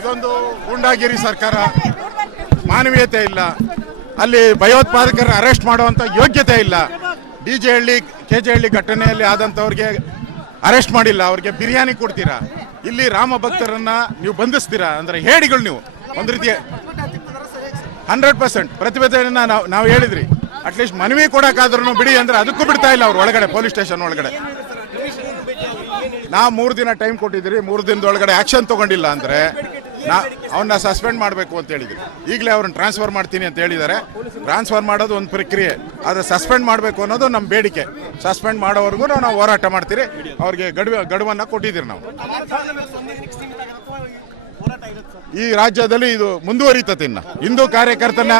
ಇದೊಂದು ಗೂಂಡಾಗಿರಿ ಸರ್ಕಾರ, ಮಾನವೀಯತೆ ಇಲ್ಲ. ಅಲ್ಲಿ ಭಯೋತ್ಪಾದಕರನ್ನ ಅರೆಸ್ಟ್ ಮಾಡುವಂಥ ಯೋಗ್ಯತೆ ಇಲ್ಲ. DJ-ಹಳ್ಳಿ KJ-ಹಳ್ಳಿ ಘಟನೆಯಲ್ಲಿ ಆದಂಥವ್ರಿಗೆ ಅರೆಸ್ಟ್ ಮಾಡಿಲ್ಲ, ಅವ್ರಿಗೆ ಬಿರಿಯಾನಿ ಕೊಡ್ತೀರಾ. ಇಲ್ಲಿ ರಾಮ ಭಕ್ತರನ್ನ ನೀವು ಬಂಧಿಸ್ತೀರಾ ಅಂದರೆ ಹೇಡಿಗಳು ನೀವು. ಒಂದು ರೀತಿ 100% ಪ್ರತಿಭಟನೆಯನ್ನ ನಾವು ಹೇಳಿದ್ರಿ. ಅಟ್ಲೀಸ್ಟ್ ಮನವಿ ಕೊಡೋಕ್ಕಾದ್ರೂ ಬಿಡಿ ಅಂದರೆ ಅದಕ್ಕೂ ಬಿಡ್ತಾ ಇಲ್ಲ ಅವ್ರು ಒಳಗಡೆ, ಪೊಲೀಸ್ ಸ್ಟೇಷನ್ ಒಳಗಡೆ. ನಾವು 3 ದಿನ ಟೈಮ್ ಕೊಟ್ಟಿದ್ದೀರಿ, 3 ದಿನದೊಳಗಡೆ ಆ್ಯಕ್ಷನ್ ತೊಗೊಂಡಿಲ್ಲ ಅಂದರೆ ಅವನ್ನ ಸಸ್ಪೆಂಡ್ ಮಾಡಬೇಕು ಅಂತ ಹೇಳಿದ್ರಿ. ಈಗಲೇ ಅವ್ರನ್ನ ಟ್ರಾನ್ಸ್ಫರ್ ಮಾಡ್ತೀನಿ ಅಂತ ಹೇಳಿದ್ದಾರೆ. ಟ್ರಾನ್ಸ್ಫರ್ ಮಾಡೋದು ಒಂದು ಪ್ರಕ್ರಿಯೆ, ಆದರೆ ಸಸ್ಪೆಂಡ್ ಮಾಡಬೇಕು ಅನ್ನೋದು ನಮ್ಮ ಬೇಡಿಕೆ. ಸಸ್ಪೆಂಡ್ ಮಾಡೋವರೆಗೂ ನಾವು ಹೋರಾಟ ಮಾಡ್ತೀರಿ. ಅವ್ರಿಗೆ ಗಡುವನ್ನು ಕೊಟ್ಟಿದ್ದೀರಿ ನಾವು. ಈ ರಾಜ್ಯದಲ್ಲಿ ಇದು ಮುಂದುವರಿತದೆ. ಇನ್ನು ಹಿಂದೂ ಕಾರ್ಯಕರ್ತನ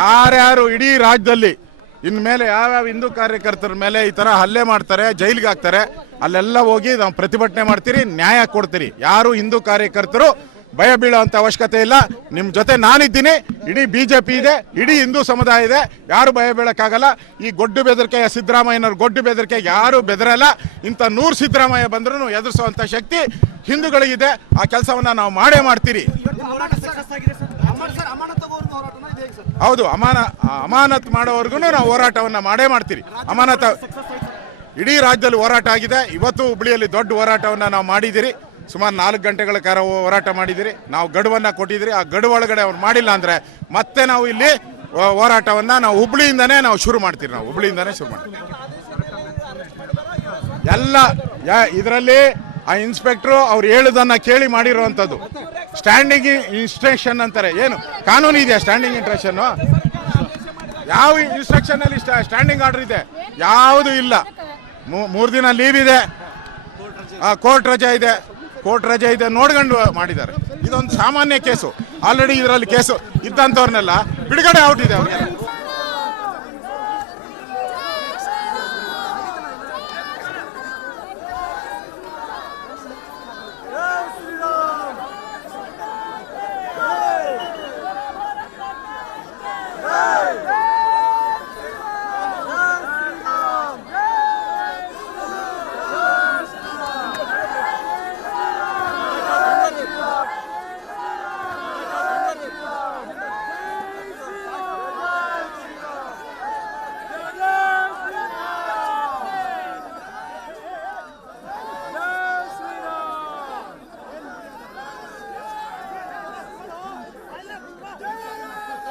ಯಾರ್ಯಾರು ಇಡೀ ರಾಜ್ಯದಲ್ಲಿ ಇನ್ಮೇಲೆ ಯಾವ್ಯಾವ ಹಿಂದೂ ಕಾರ್ಯಕರ್ತರ ಮೇಲೆ ಈ ಥರ ಹಲ್ಲೆ ಮಾಡ್ತಾರೆ, ಜೈಲಿಗೆ ಹಾಕ್ತಾರೆ, ಅಲ್ಲೆಲ್ಲ ಹೋಗಿ ನಾವು ಪ್ರತಿಭಟನೆ ಮಾಡ್ತೀರಿ, ನ್ಯಾಯ ಕೊಡ್ತೀರಿ. ಯಾರು ಹಿಂದೂ ಕಾರ್ಯಕರ್ತರು ಭಯ ಬೀಳೋವಂಥ ಅವಶ್ಯಕತೆ ಇಲ್ಲ. ನಿಮ್ಮ ಜೊತೆ ನಾನಿದ್ದೀನಿ, ಇಡೀ BJP ಇದೆ, ಇಡೀ ಹಿಂದೂ ಸಮುದಾಯ ಇದೆ. ಯಾರು ಭಯ ಬೀಳೋಕ್ಕಾಗಲ್ಲ. ಈ ಗೊಡ್ಡು ಬೆದರಿಕೆಯ ಸಿದ್ದರಾಮಯ್ಯನವ್ರ ಗೊಡ್ಡು ಬೆದರಿಕೆಗೆ ಯಾರು ಬೆದರಲ್ಲ. ಇಂಥ 100 ಸಿದ್ದರಾಮಯ್ಯ ಬಂದ್ರೂ ಎದುರಿಸುವಂಥ ಶಕ್ತಿ ಹಿಂದೂಗಳಿಗಿದೆ. ಆ ಕೆಲಸವನ್ನು ನಾವು ಮಾಡೇ ಮಾಡ್ತೀರಿ. ಹೌದು, ಅಮಾನತ್ ಮಾಡೋವರೆಗೂ ನಾವು ಹೋರಾಟವನ್ನು ಮಾಡೇ ಮಾಡ್ತೀರಿ. ಅಮಾನತ ಇಡೀ ರಾಜ್ಯದಲ್ಲಿ ಹೋರಾಟ ಆಗಿದೆ. ಇವತ್ತು ಹುಬ್ಳಿಯಲ್ಲಿ ದೊಡ್ಡ ಹೋರಾಟವನ್ನು ನಾವು ಮಾಡಿದ್ದೀರಿ. ಸುಮಾರು 4 ಗಂಟೆಗಳ ಕಾಲ ಹೋರಾಟ ಮಾಡಿದ್ದೀರಿ. ನಾವು ಗಡುವನ್ನು ಕೊಟ್ಟಿದ್ದೀರಿ. ಆ ಗಡುವು ಒಳಗಡೆ ಅವ್ರು ಮಾಡಿಲ್ಲ ಅಂದರೆ ಮತ್ತೆ ನಾವು ಇಲ್ಲಿ ಹೋರಾಟವನ್ನು ನಾವು ಹುಬ್ಳಿಯಿಂದನೇ ನಾವು ಶುರು ಮಾಡ್ತೀರಿ. ನಾವು ಹುಬ್ಳಿಯಿಂದನೇ ಶುರು ಮಾಡ್ತೀವಿ. ಎಲ್ಲ ಇದರಲ್ಲಿ ಆ ಇನ್ಸ್ಪೆಕ್ಟ್ರು ಅವ್ರು ಹೇಳೋದನ್ನು ಕೇಳಿ ಮಾಡಿರೋವಂಥದ್ದು. ಸ್ಟ್ಯಾಂಡಿಂಗ್ ಇನ್ಸ್ಟ್ರಕ್ಷನ್ ಅಂತಾರೆ. ಏನು ಕಾನೂನು ಇದೆಯಾ ಸ್ಟ್ಯಾಂಡಿಂಗ್ ಇನ್ಸ್ಟ್ರಕ್ಷನ್ನು? ಯಾವ ಇನ್ಸ್ಟ್ರಕ್ಷನಲ್ಲಿ ಸ್ಟ್ಯಾಂಡಿಂಗ್ ಆರ್ಡರ್ ಇದೆ? ಯಾವುದು ಇಲ್ಲ. 3 ದಿನ ಲೀವ್ ಇದೆ, ಕೋರ್ಟ್ ರಜೆ ಇದೆ ನೋಡ್ಕೊಂಡು ಮಾಡಿದ್ದಾರೆ. ಇದೊಂದು ಸಾಮಾನ್ಯ ಕೇಸು. ಆಲ್ರೆಡಿ ಇದರಲ್ಲಿ ಕೇಸು ಇದ್ದಂಥವ್ರನ್ನೆಲ್ಲ ಬಿಡುಗಡೆ ಔಟ್ ಇದೆ ಅವ್ರಿಗೆ.